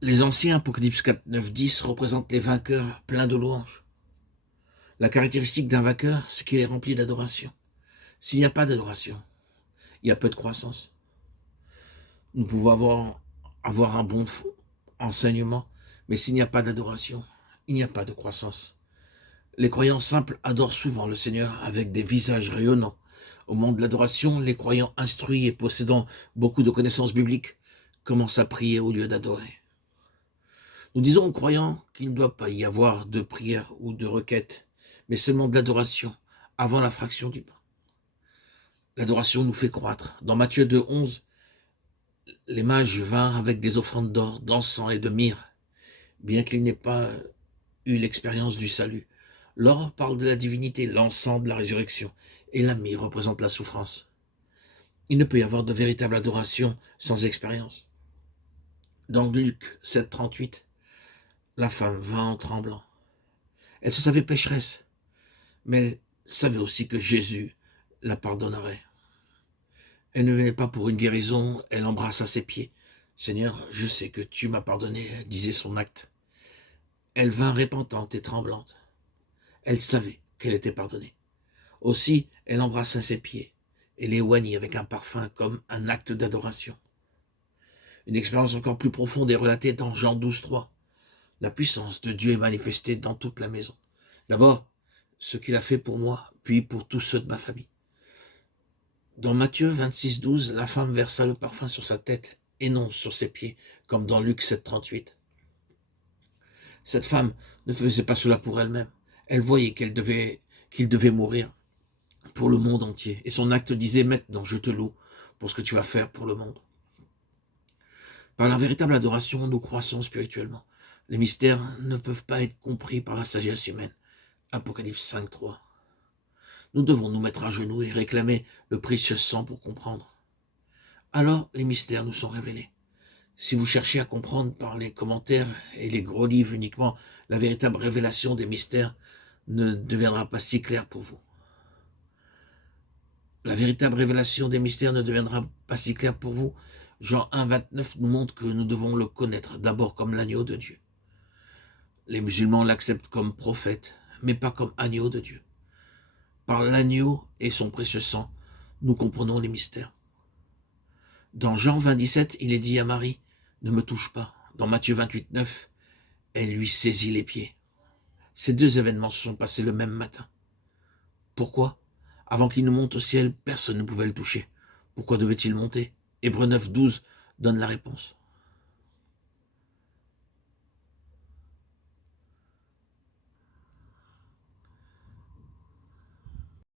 Les anciens, Apocalypse 4, 9, 10, représentent les vainqueurs pleins de louanges. La caractéristique d'un vainqueur, c'est qu'il est rempli d'adoration. S'il n'y a pas d'adoration, il y a peu de croissance. Nous pouvons avoir un bon enseignement, mais s'il n'y a pas d'adoration, il n'y a pas de croissance. Les croyants simples adorent souvent le Seigneur avec des visages rayonnants. Au moment de l'adoration, les croyants instruits et possédant beaucoup de connaissances bibliques commencent à prier au lieu d'adorer. Nous disons aux croyants qu'il ne doit pas y avoir de prière ou de requête, mais seulement de l'adoration avant la fraction du pain. L'adoration nous fait croître. Dans Matthieu 2, 11, les mages vinrent avec des offrandes d'or, d'encens et de myrrhe, bien qu'ils n'aient pas eu l'expérience du salut. L'or parle de la divinité, l'encens de la résurrection, et la myrrhe représente la souffrance. Il ne peut y avoir de véritable adoration sans expérience. Dans Luc 7, 38, la femme vint en tremblant. Elle se savait pécheresse, mais elle savait aussi que Jésus la pardonnerait. Elle ne venait pas pour une guérison, elle embrassa ses pieds. Seigneur, je sais que tu m'as pardonné, disait son acte. Elle vint repentante et tremblante. Elle savait qu'elle était pardonnée. Aussi, elle embrassa ses pieds et les oignit avec un parfum comme un acte d'adoration. Une expérience encore plus profonde est relatée dans Jean 12, 3. La puissance de Dieu est manifestée dans toute la maison. D'abord, ce qu'il a fait pour moi, puis pour tous ceux de ma famille. Dans Matthieu 26, 12, la femme versa le parfum sur sa tête et non sur ses pieds, comme dans Luc 7, 38. Cette femme ne faisait pas cela pour elle-même. Elle voyait qu'il devait mourir pour le monde entier. Et son acte disait, maintenant je te loue pour ce que tu vas faire pour le monde. Par la véritable adoration, nous croissons spirituellement. Les mystères ne peuvent pas être compris par la sagesse humaine. Apocalypse 5, 3. Nous devons nous mettre à genoux et réclamer le précieux sang pour comprendre. Alors les mystères nous sont révélés. Si vous cherchez à comprendre par les commentaires et les gros livres uniquement, la véritable révélation des mystères ne deviendra pas si claire pour vous. La véritable révélation des mystères ne deviendra pas si claire pour vous. Jean 1, 29 nous montre que nous devons le connaître d'abord comme l'agneau de Dieu. Les musulmans l'acceptent comme prophète, mais pas comme agneau de Dieu. Par l'agneau et son précieux sang, nous comprenons les mystères. Dans Jean 20, 17, il est dit à Marie, ne me touche pas. Dans Matthieu 28, 9, elle lui saisit les pieds. Ces deux événements se sont passés le même matin. Pourquoi ? Avant qu'il ne monte au ciel, personne ne pouvait le toucher. Pourquoi devait-il monter ? Hébreux 9, 12 donne la réponse.